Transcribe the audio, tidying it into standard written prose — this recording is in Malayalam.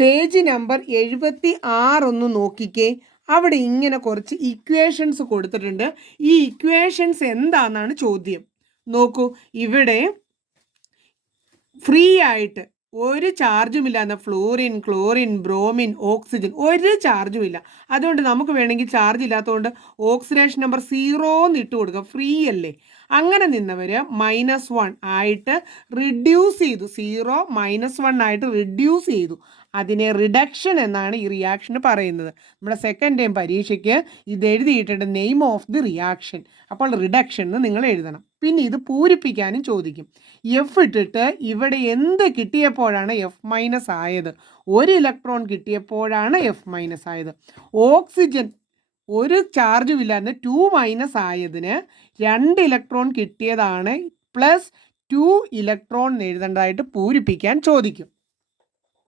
പേജ് നമ്പർ 76 ഒന്ന് നോക്കിക്കേ. അവിടെ ഇങ്ങനെ കുറച്ച് ഇക്വേഷൻസ് കൊടുത്തിട്ടുണ്ട്. ഈ ഇക്വേഷൻസ് എന്താണെന്നാണ് ചോദ്യം. നോക്കൂ, ഇവിടെ ഫ്രീ ആയിട്ട് ഒരു ചാർജും ഇല്ലാന്ന ഫ്ലോറിൻ, ക്ലോറിൻ, ബ്രോമിൻ, ഓക്സിജൻ ഒരു ചാർജും ഇല്ല. അതുകൊണ്ട് നമുക്ക് വേണമെങ്കിൽ ചാർജ് ഇല്ലാത്തതുകൊണ്ട് ഓക്സിഡേഷൻ നമ്പർ 0 എന്ന് ഇട്ട് കൊടുക്കുക. ഫ്രീ അല്ലേ. അങ്ങനെ നിന്നവർ -1 ആയിട്ട് റിഡ്യൂസ് ചെയ്തു. 0 -1 ആയിട്ട് റിഡ്യൂസ് ചെയ്തു. അതിനെ റിഡക്ഷൻ എന്നാണ് ഈ റിയാക്ഷന് പറയുന്നത്. നമ്മുടെ സെക്കൻഡ് ടൈം പരീക്ഷയ്ക്ക് ഇത് എഴുതിയിട്ടുണ്ട്, നെയിം ഓഫ് ദി റിയാക്ഷൻ. അപ്പോൾ റിഡക്ഷൻ എന്ന് നിങ്ങൾ എഴുതണം. പിന്നെ ഇത് പൂരിപ്പിക്കാനും ചോദിക്കും. എഫ് ഇട്ടിട്ട് ഇവിടെ എന്ത് കിട്ടിയപ്പോഴാണ് എഫ് മൈനസ് ആയത്? ഒരു ഇലക്ട്രോൺ കിട്ടിയപ്പോഴാണ് എഫ് മൈനസ് ആയത്. ഓക്സിജൻ ഒരു ചാർജും ഇല്ലാതെ 2- ആയതിന് 2 ഇലക്ട്രോൺ കിട്ടിയതാണ്, +2 ഇലക്ട്രോൺ എഴുതേണ്ടതായിട്ട് പൂരിപ്പിക്കാൻ ചോദിക്കും.